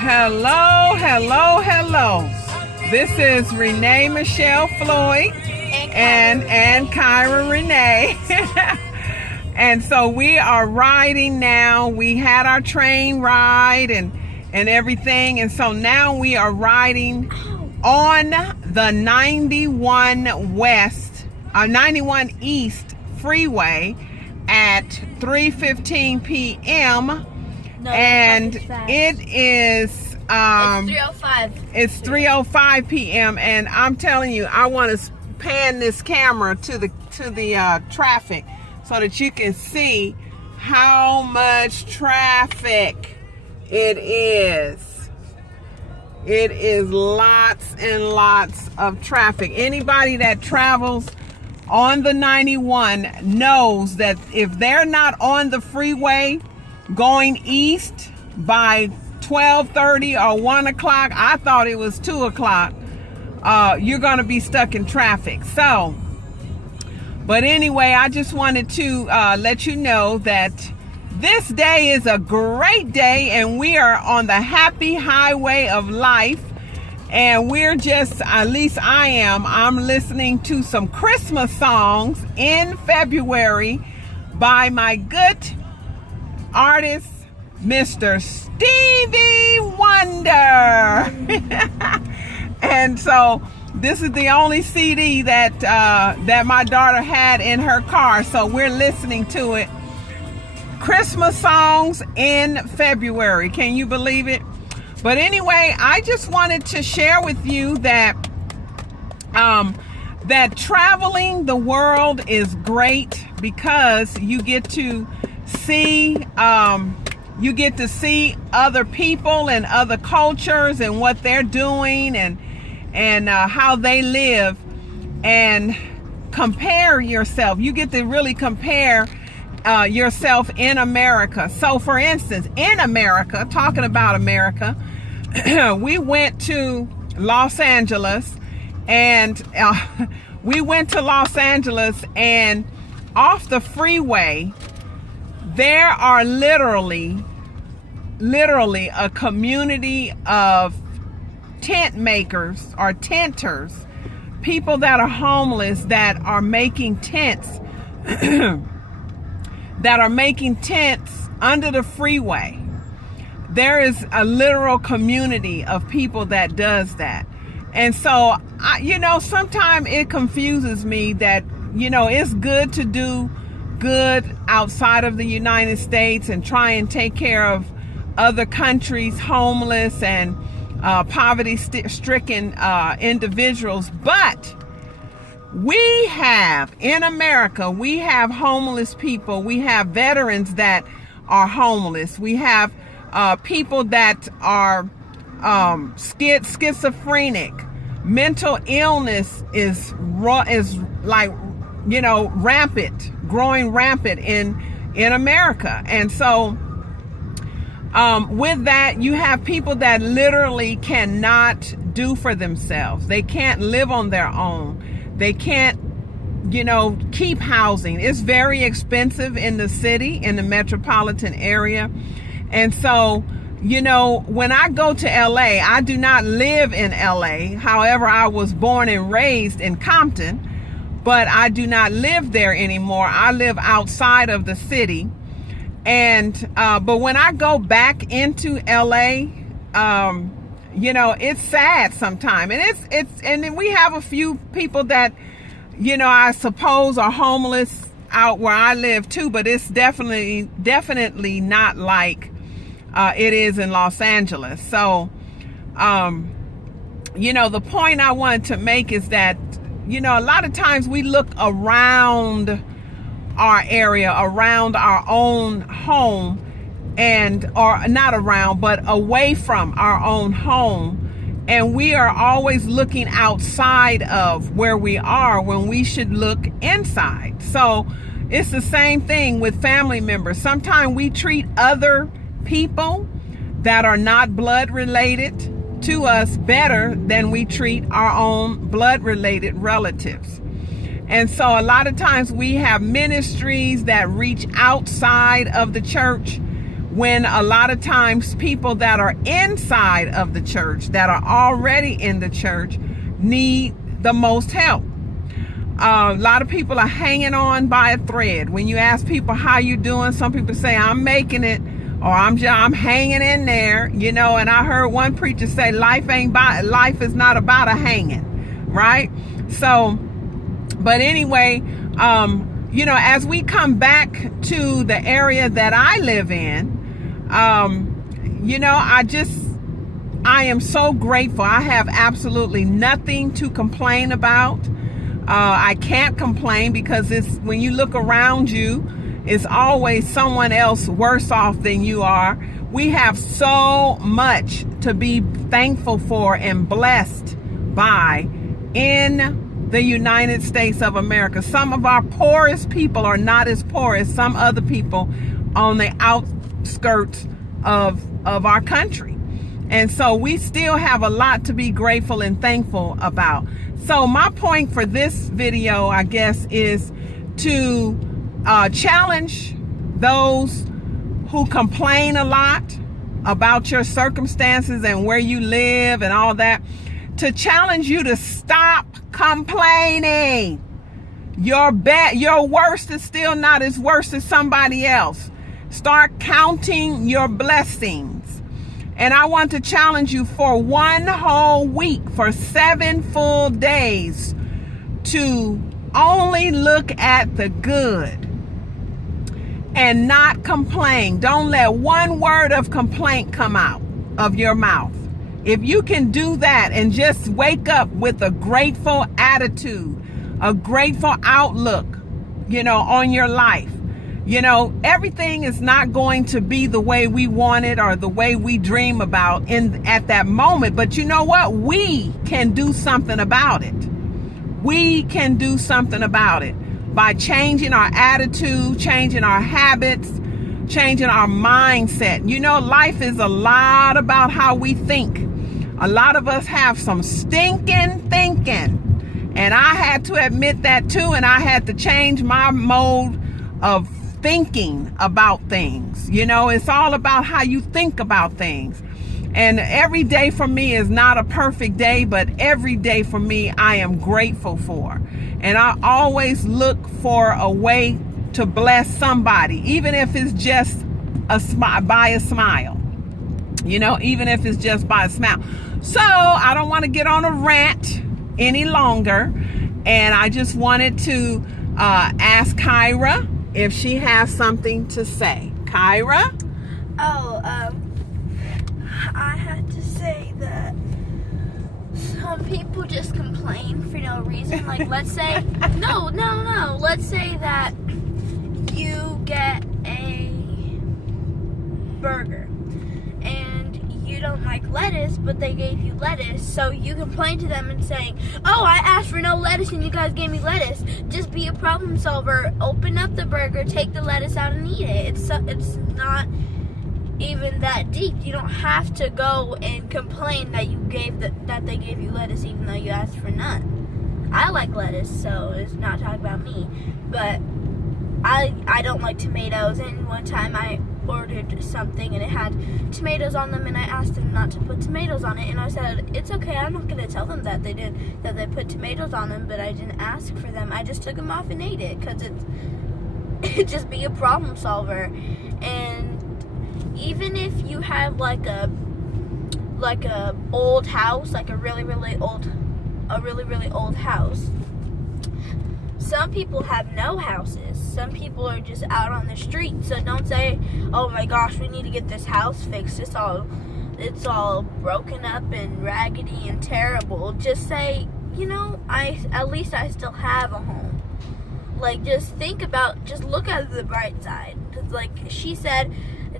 Hello, hello, hello. This is ReneMFloyd and Kyra Rene. And so we are riding now. We had our train ride and everything. And so now we are riding on the 91 East Freeway at 3:15 p.m. No, and it is it's 3:05. It's 3:05 p.m. and I'm telling you, I want to pan this camera to the traffic so that you can see how much traffic it is. It is lots and lots of traffic. Anybody that travels on the 91 knows that if they're not on the freeway going east by 12:30 or 1 o'clock, I thought it was 2 o'clock, you're going to be stuck in traffic. So, but anyway, I just wanted to let you know that this day is a great day and we are on the happy highway of life. And we're just, at least I'm listening to some Christmas songs in February by my good artist, Mr. Stevie Wonder. And so this is the only CD that my daughter had in her car. So we're listening to it. Christmas songs in February. Can you believe it? But anyway, I just wanted to share with you that that traveling the world is great because you get to see other people and other cultures and what they're doing and how they live, and compare yourself. You get to really compare yourself in America. So for instance, in America, talking about America, we went to Los Angeles and off the freeway there are literally a community of tent makers or tenters, people that are homeless that are making tents that are making tents under the freeway. There is a literal community of people that does that. And so, sometimes it confuses me that, it's good to do good outside of the United States and try and take care of other countries' homeless and poverty-stricken individuals. But we have, in America, we have homeless people. We have veterans that are homeless. We have people that are schizophrenic. Mental illness is like, rampant, growing rampant in America. And so with that, you have people that literally cannot do for themselves. They can't live on their own. They can't, keep housing. It's very expensive in the city, in the metropolitan area. And so, when I go to LA, I do not live in LA. However, I was born and raised in Compton, but I do not live there anymore. I live outside of the city. And, but when I go back into LA, it's sad sometimes. And and then we have a few people that, I suppose are homeless out where I live too, but it's definitely not like it is in Los Angeles. So, the point I wanted to make is that, a lot of times we look around our area, around our own home, or not around, but away from our own home. And we are always looking outside of where we are when we should look inside. So it's the same thing with family members. Sometimes we treat other people that are not blood related to us better than we treat our own blood related relatives. And so a lot of times we have ministries that reach outside of the church when a lot of times people that are inside of the church, that are already in the church, need the most help. A lot of people are hanging on by a thread. When you ask people how you doing, some people say, I'm making it, or I'm hanging in there, you know. And I heard one preacher say, life is not about a hanging, right? So, but anyway, you know, as we come back to the area that I live in, you know, I am so grateful. I have absolutely nothing to complain about. I can't complain because when you look around you, it's always someone else worse off than you are. We have so much to be thankful for and blessed by in the United States of America. Some of our poorest people are not as poor as some other people on the outskirts of our country. And so we still have a lot to be grateful and thankful about. So my point for this video, I guess, is to challenge those who complain a lot about your circumstances and where you live and all that, to challenge you to stop complaining. Your worst is still not as worse as somebody else. Start counting your blessings. And I want to challenge you for one whole week, for 7 full days, to only look at the good and not complain. Don't let one word of complaint come out of your mouth. If you can do that and just wake up with a grateful attitude, a grateful outlook, you know, on your life. You know, everything is not going to be the way we want it or the way we dream about at that moment. But you know what? We can do something about it. We can do something about it by changing our attitude, changing our habits, changing our mindset. You know, life is a lot about how we think. A lot of us have some stinking thinking. And I had to admit that too. And I had to change my mode of thinking about things. You know, it's all about how you think about things. And every day for me is not a perfect day, but every day for me I am grateful for. And I always look for a way to bless somebody, even if it's just by a smile. You know, even if it's just by a smile. So I don't want to get on a rant any longer. And I just wanted to ask Kyra if she has something to say. Kyra? Oh, I had to say that some people just complain for no reason. Like, let's say, no. Let's say that you get a burger and you don't like lettuce, but they gave you lettuce, so you complain to them and saying, oh, I asked for no lettuce and you guys gave me lettuce. Just be a problem solver. Open up the burger, take the lettuce out and eat it. It's not even that deep. You don't have to go and complain that that they gave you lettuce even though you asked for none. I like lettuce, so it's not talking about me. But I don't like tomatoes, and one time I ordered something and it had tomatoes on them, and I asked them not to put tomatoes on it, and I said, it's okay, I'm not going to tell them that they put tomatoes on them, but I didn't ask for them. I just took them off and ate it, because it's just be a problem solver. And even if you have like a old house, like a really old house, some people have no houses. Some people are just out on the street. So don't say, oh my gosh, we need to get this house fixed. It's all broken up and raggedy and terrible. Just say, you know, at least I still have a home. Like, just look at the bright side. 'Cause like she said,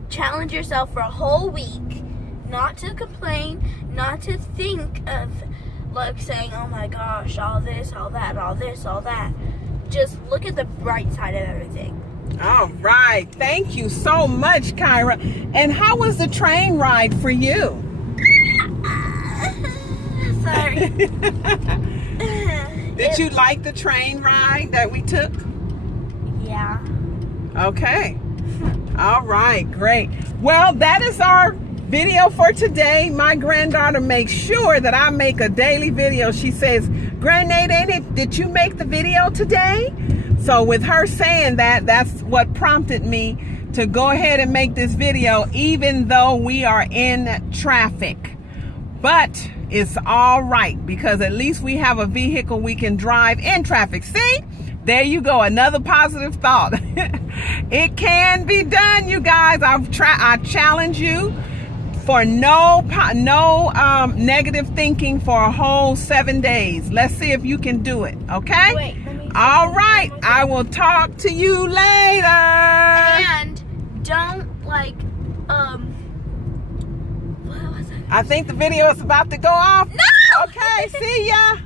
challenge yourself for a whole week not to complain, not to think of like saying, oh my gosh, all this, all that, all this, all that. Just look at the bright side of everything. All right. Thank you so much, Kyra. And how was the train ride for you? Sorry. Did you like the train ride that we took? Yeah. Okay. All right, great. Well, that is our video for today. My granddaughter makes sure that I make a daily video. She says, Granddaddy, did you make the video today? So with her saying that, that's what prompted me to go ahead and make this video, even though we are in traffic. But it's all right, because at least we have a vehicle we can drive in traffic. See? There you go, another positive thought. It can be done, you guys. I challenge you for no negative thinking for a whole 7 days. Let's see if you can do it, okay? Wait, all right, I will talk to you later. And don't what was it? I think the video is about to go off. No! Okay, see ya.